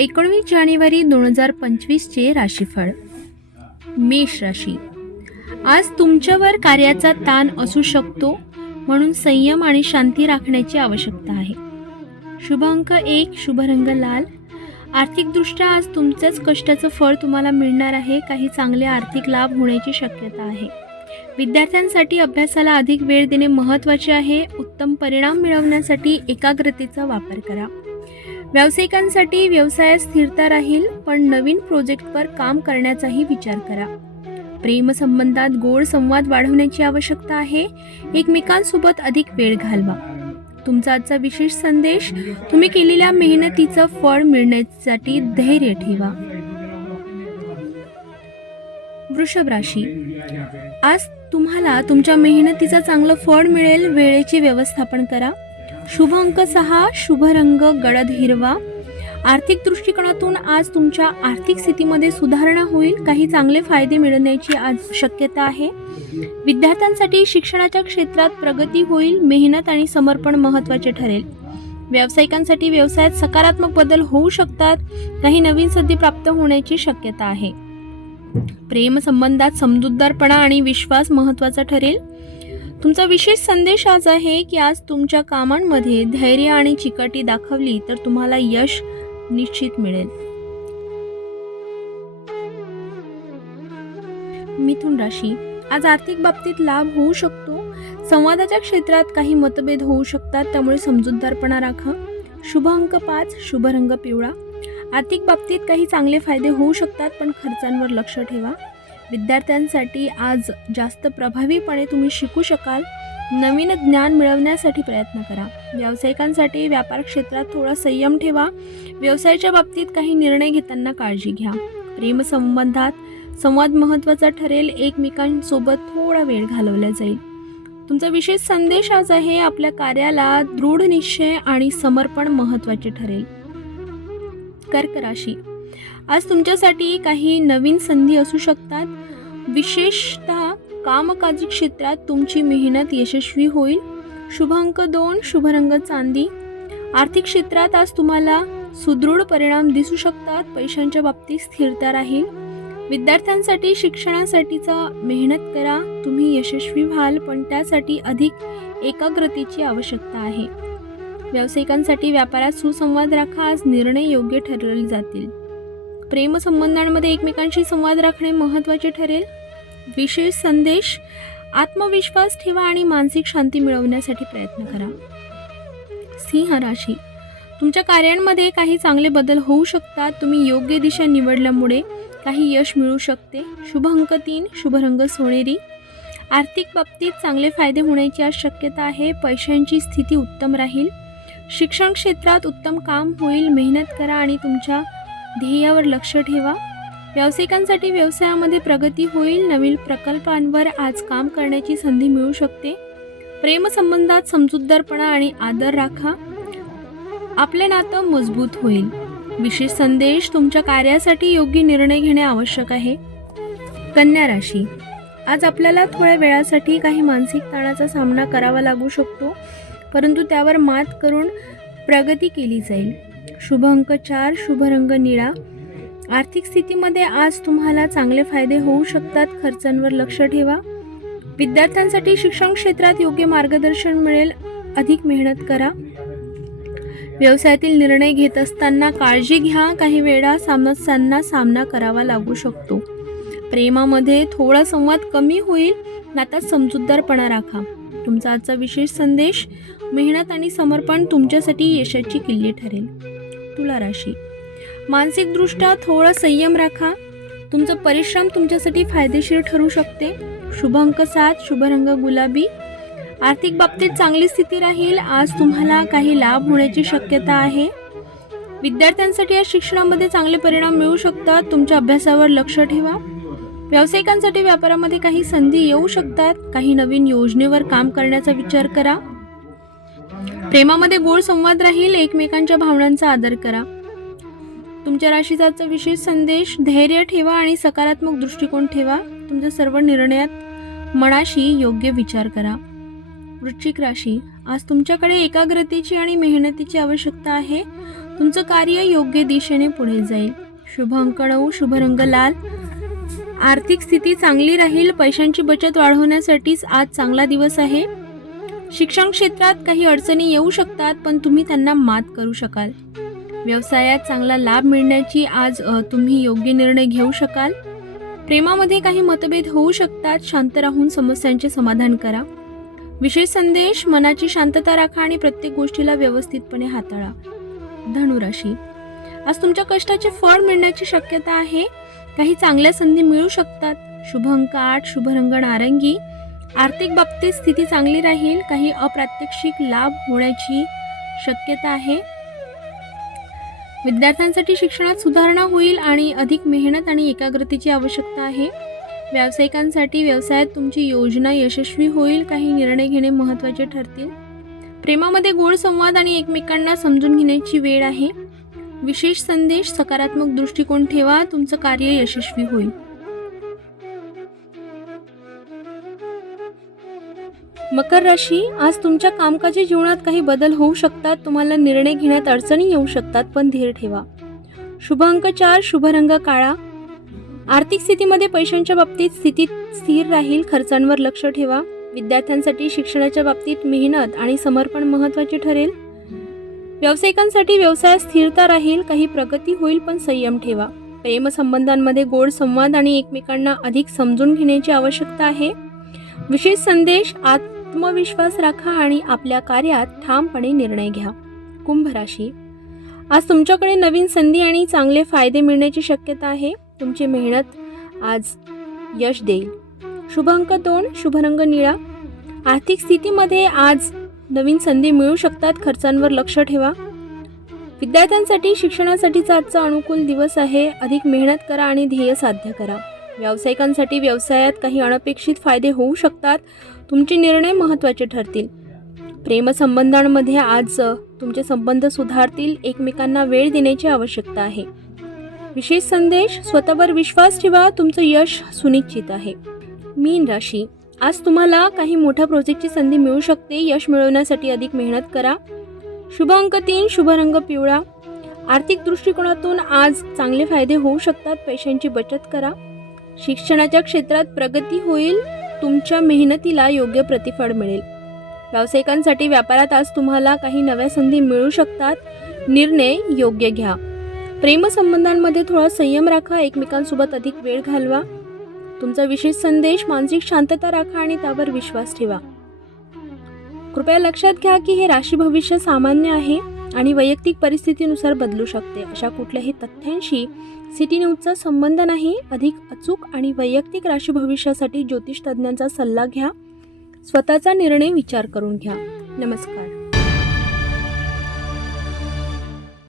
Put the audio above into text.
19 जानेवारी 2025 चे राशीफळ. मेष राशी. आज तुमच्यावर कार्याचा ताण असू शकतो, म्हणून संयम आणि शांती राखण्याची आवश्यकता आहे. शुभ अंक 1, शुभ रंग लाल. आर्थिकदृष्ट्या आज तुमच्याच कष्टाचं फळ तुम्हाला मिळणार आहे. काही चांगले आर्थिक लाभ होण्याची शक्यता आहे. विद्यार्थ्यांसाठी अभ्यासाला अधिक वेळ देणे महत्त्वाचे आहे. उत्तम परिणाम मिळवण्यासाठी एकाग्रतेचा वापर करा. व्यावसायिकांसाठी व्यवसायात स्थिरता राहील, पण नवीन प्रोजेक्टवर काम करण्याचाही विचार करा. प्रेमसंबंधात गोड संवाद वाढवण्याची आवश्यकता आहे. एकमेकांसोबत अधिक वेळ घालवा. तुमचा आजचा विशेष संदेश: तुम्ही केलेल्या मेहनतीचं फळ मिळण्यासाठी धैर्य ठेवा. वृषभ राशी. आज तुम्हाला तुमच्या मेहनतीचं चांगलं फळ मिळेल. वेळेचे व्यवस्थापन करा. शुभ अंक 6, शुभ रंग गडद हिरवा. आर्थिक दृष्टिकोनातून आज तुमच्या आर्थिक स्थितीमध्ये सुधारणा होईल. काही चांगले फायदे मिळण्याची आज शक्यता आहे. विद्यार्थ्यांसाठी शिक्षणाच्या क्षेत्रात प्रगती होईल. मेहनत आणि समर्पण महत्त्वाचे ठरेल. व्यावसायिकांसाठी व्यवसायात सकारात्मक बदल होऊ शकतात. काही नवीन संधी प्राप्त होण्याची शक्यता आहे. प्रेम संबंधात समजूतदारपणा आणि विश्वास महत्त्वाचा ठरेल. तुमचा विशेष संदेश आज आहे की आज तुमच्या कामांमध्ये धैर्य आणि चिकाटी दाखवली तर तुम्हाला यश निश्चित मिळेल. मिथुन राशी. आज आर्थिक बाबतीत लाभ होऊ शकतो. संवादाच्या क्षेत्रात काही मतभेद होऊ शकतात, त्यामुळे समजूतदारपणा राखा. शुभ अंक 5, शुभ रंग पिवळा. आर्थिक बाबतीत काही चांगले फायदे होऊ शकतात, पण खर्चांवर लक्ष ठेवा. विद्यार्थ्यांसाठी आज जास्त प्रभावीपणे तुम्ही शिकू शकाल. नवीन ज्ञान मिळवण्यासाठी प्रयत्न करा. व्यावसायिकांसाठी व्यापार क्षेत्रात थोडा संयम ठेवा. व्यवसायाच्या बाबतीत काही निर्णय घेताना काळजी घ्या. प्रेमसंबंधात संवाद महत्त्वाचा ठरेल. एकमेकांसोबत थोडा वेळ घालवला जाईल. तुमचा विशेष संदेश आज आहे: आपल्या कार्याला दृढ निश्चय आणि समर्पण महत्त्वाचे ठरेल. कर्क राशी. आज तुमच्यासाठी काही नवीन संधी असू शकतात. विशेषतः कामकाजी क्षेत्रात तुमची मेहनत यशस्वी होईल. शुभ अंक 2, शुभ रंग चांदी. आर्थिक क्षेत्रात आज तुम्हाला सुदृढ परिणाम दिसू शकतात. पैशांच्या बाबतीत स्थिरता राहील. विद्यार्थ्यांसाठी शिक्षणासाठीचा मेहनत करा. तुम्ही यशस्वी व्हाल, पण त्यासाठी अधिक एकाग्रतेची आवश्यकता आहे. व्यावसायिकांसाठी व्यापारात सुसंवाद राखा. आज निर्णय योग्य ठरवले जातील. प्रेमसंबंधांमध्ये एकमेकांशी संवाद राखणे महत्त्वाचे ठरेल. विशेष संदेश: आत्मविश्वास ठेवा आणि मानसिक शांती मिळवण्यासाठी प्रयत्न करा. सिंह राशी. तुमच्या कार्यांमध्ये काही चांगले बदल होऊ शकतात. तुम्ही योग्य दिशा निवडल्यामुळे काही यश मिळू शकते. शुभ अंक 3, शुभ रंग सोनेरी. आर्थिक बाबतीत चांगले फायदे होण्याची आज शक्यता आहे. पैशांची स्थिती उत्तम राहील. शिक्षण क्षेत्रात उत्तम काम होईल. मेहनत करा आणि तुमच्या ध्येयावर लक्ष ठेवा. व्यावसायिकांसाठी व्यवसायामध्ये प्रगती होईल. नवीन प्रकल्पांवर आज काम करण्याची संधी मिळू शकते. प्रेमसंबंधात समजूतदारपणा आणि आदर राखा. आपले नातं मजबूत होईल. विशेष संदेश: तुमच्या कार्यासाठी योग्य निर्णय घेणे आवश्यक आहे. कन्या राशी. आज आपल्याला थोड्या वेळासाठी काही मानसिक ताणाचा सामना करावा लागू शकतो, परंतु त्यावर मात करून प्रगती केली जाईल. शुभ अंक 4, शुभ रंग निळा. आर्थिक स्थितीमध्ये आज तुम्हाला चांगले फायदे होऊ शकतात. खर्चांवर लक्ष ठेवा. विद्यार्थ्यांसाठी शिक्षण क्षेत्रात योग्य मार्गदर्शन मिळेल. अधिक मेहनत करा. व्यवसायातील निर्णय घेत असताना काळजी घ्या. काही वेळा समस्यांना सामना करावा लागू शकतो. प्रेमामध्ये थोडा संवाद कमी होईल. नात्यात समजूतदारपणा राखा. तुमचा आजचा विशेष संदेश: मेहनत आणि समर्पण तुमच्यासाठी यशाची किल्ली ठरेल. तुला राशी. मानसिकदृष्ट्या थोडा संयम राखा. तुमचा परिश्रम तुमच्यासाठी फायदेशीर ठरू शकते. शुभ अंक 7, शुभ रंग गुलाबी. आर्थिक बाबतीत चांगली स्थिती राहील. आज तुम्हाला काही लाभ होण्याची शक्यता आहे. विद्यार्थ्यांसाठी आज शिक्षणामध्ये चांगले परिणाम मिळू शकतात. तुमच्या अभ्यासावर लक्ष ठेवा. व्यावसायिकांसाठी व्यापारामध्ये काही संधी येऊ शकतात. काही नवीन योजनेवर काम करण्याचा विचार करा. प्रेमामध्ये गोड संवाद राहील. एकमेकांच्या भावनांचा आदर करा. तुमच्या राशीचा आजचा विशेष संदेश: धैर्य ठेवा आणि सकारात्मक दृष्टिकोन ठेवा. तुमच्या सर्व निर्णयात मनाशी योग्य विचार करा. वृश्चिक राशी, आज तुमच्याकडे एकाग्रतेची आणि मेहनतीची आवश्यकता आहे. तुमचं कार्य योग्य दिशेने पुढे जाईल. शुभ अंक 9, शुभ रंग लाल. आर्थिक स्थिती चांगली राहील. पैशांची बचत वाढवण्यासाठीच आज चांगला दिवस आहे. शिक्षण क्षेत्रात काही अडचणी येऊ शकतात, पण तुम्ही त्यांना मात करू शकाल. व्यवसायात चांगला लाभ मिळण्याची आज तुम्ही योग्य निर्णय घेऊ शकाल. प्रेमामध्ये काही मतभेद होऊ शकतात. शांत राहून समस्यांचे समाधान करा. विशेष संदेश, मनाची शांतता राखा आणि प्रत्येक गोष्टीला व्यवस्थितपणे हाताळा. धनुराशी, आज तुमच्या कष्टाचे फळ मिळण्याची शक्यता आहे. काही चांगल्या संधी मिळू शकतात. शुभ अंक 8, शुभ रंग नारंगी. आर्थिक बाबतीत स्थिती चांगली राहील. काही अप्रात्यक्षिक लाभ होण्याची शक्यता आहे. विद्यार्थ्यांसाठी शिक्षणात सुधारणा होईल आणि अधिक मेहनत आणि एकाग्रतेची आवश्यकता आहे. व्यावसायिकांसाठी व्यवसायात तुमची योजना यशस्वी होईल. काही निर्णय घेणे महत्त्वाचे ठरतील. प्रेमामध्ये गोड संवाद आणि एकमेकांना समजून घेण्याची वेळ आहे. विशेष संदेश, सकारात्मक दृष्टिकोन ठेवा. तुमचं कार्य यशस्वी होईल. मकर राशी, आज तुमच्या कामकाजी जीवनात काही बदल होऊ शकतात. तुम्हाला निर्णय घेण्यात अडचणी येऊ शकतात, पण धीर ठेवा. शुभ अंक 4, शुभ रंग काळा. आर्थिक स्थितीमध्ये पैशांच्या बाबतीत स्थिती स्थिर राहील. खर्चांवर लक्ष ठेवा. विद्यार्थ्यांसाठी शिक्षणाच्या बाबतीत मेहनत आणि समर्पण महत्त्वाचे ठरेल. व्यावसायिकांसाठी व्यवसायात स्थिरता राहील. काही प्रगती होईल, पण संयम ठेवा. प्रेमसंबंधांमध्ये गोड संवाद आणि एकमेकांना अधिक समजून घेण्याची आवश्यकता आहे. विशेष संदेश, आत्मविश्वास राखा आणि आपल्या कार्यात ठामपणे निर्णय घ्या. कुंभ राशी, आज तुमच्याकडे नवीन संधी आणि चांगले फायदे मिळण्याची शक्यता आहे. तुमची मेहनत आज यश देईल. शुभ अंक 2, शुभ रंग निळा. आर्थिक स्थितीमध्ये आज नवीन संधी मिळू शकतात. खर्चांवर लक्ष ठेवा. विद्यार्थ्यांसाठी शिक्षणासाठीचा आजचा अनुकूल दिवस आहे. अधिक मेहनत करा आणि ध्येय साध्य करा. व्यावसायिकांसाठी व्यवसायात काही अनपेक्षित फायदे होऊ शकतात. तुमचे निर्णय महत्त्वाचे ठरतील. प्रेमसंबंधांमध्ये आज तुमचे संबंध सुधारतील. एकमेकांना वेळ देण्याची आवश्यकता आहे. विशेष संदेश, स्वतःवर विश्वास ठेवा. तुमचं यश सुनिश्चित आहे. मीन राशी, आज तुम्हाला काही मोठ्या प्रोजेक्टची संधी मिळू शकते. यश मिळवण्यासाठी अधिक मेहनत करा. शुभ अंक 3, शुभ रंग पिवळा. आर्थिक दृष्टिकोनातून आज चांगले फायदे होऊ शकतात. पैशांची बचत करा. शिक्षणाच्या क्षेत्रात प्रगती होईल. तुमच्या मेहनतीला योग्य प्रतिफळ मिळेल. व्यावसायिकांसाठी व्यापारात आज तुम्हाला काही नव्या संधी मिळू शकतात. निर्णय योग्य घ्या. प्रेमसंबंधांमध्ये थोडा संयम राखा. एकमेकांसोबत अधिक वेळ घालवा. तुमचा विशेष संदेश, मानसिक शांतता राखा आणि त्यावर विश्वास ठेवा. कृपया लक्षात घ्या की हे राशी भविष्य सामान्य आहे आणि वैयक्तिक परिस्थितीनुसार बदलू शकते. अशा कुठल्याही तथ्यांशी सिटी न्यूजचा संबंध नाही. अधिक अचूक आणि वैयक्तिक राशी भविष्यासाठी ज्योतिष तज्ज्ञांचा सल्ला घ्या. स्वतःचा निर्णय विचार करून घ्या. नमस्कार.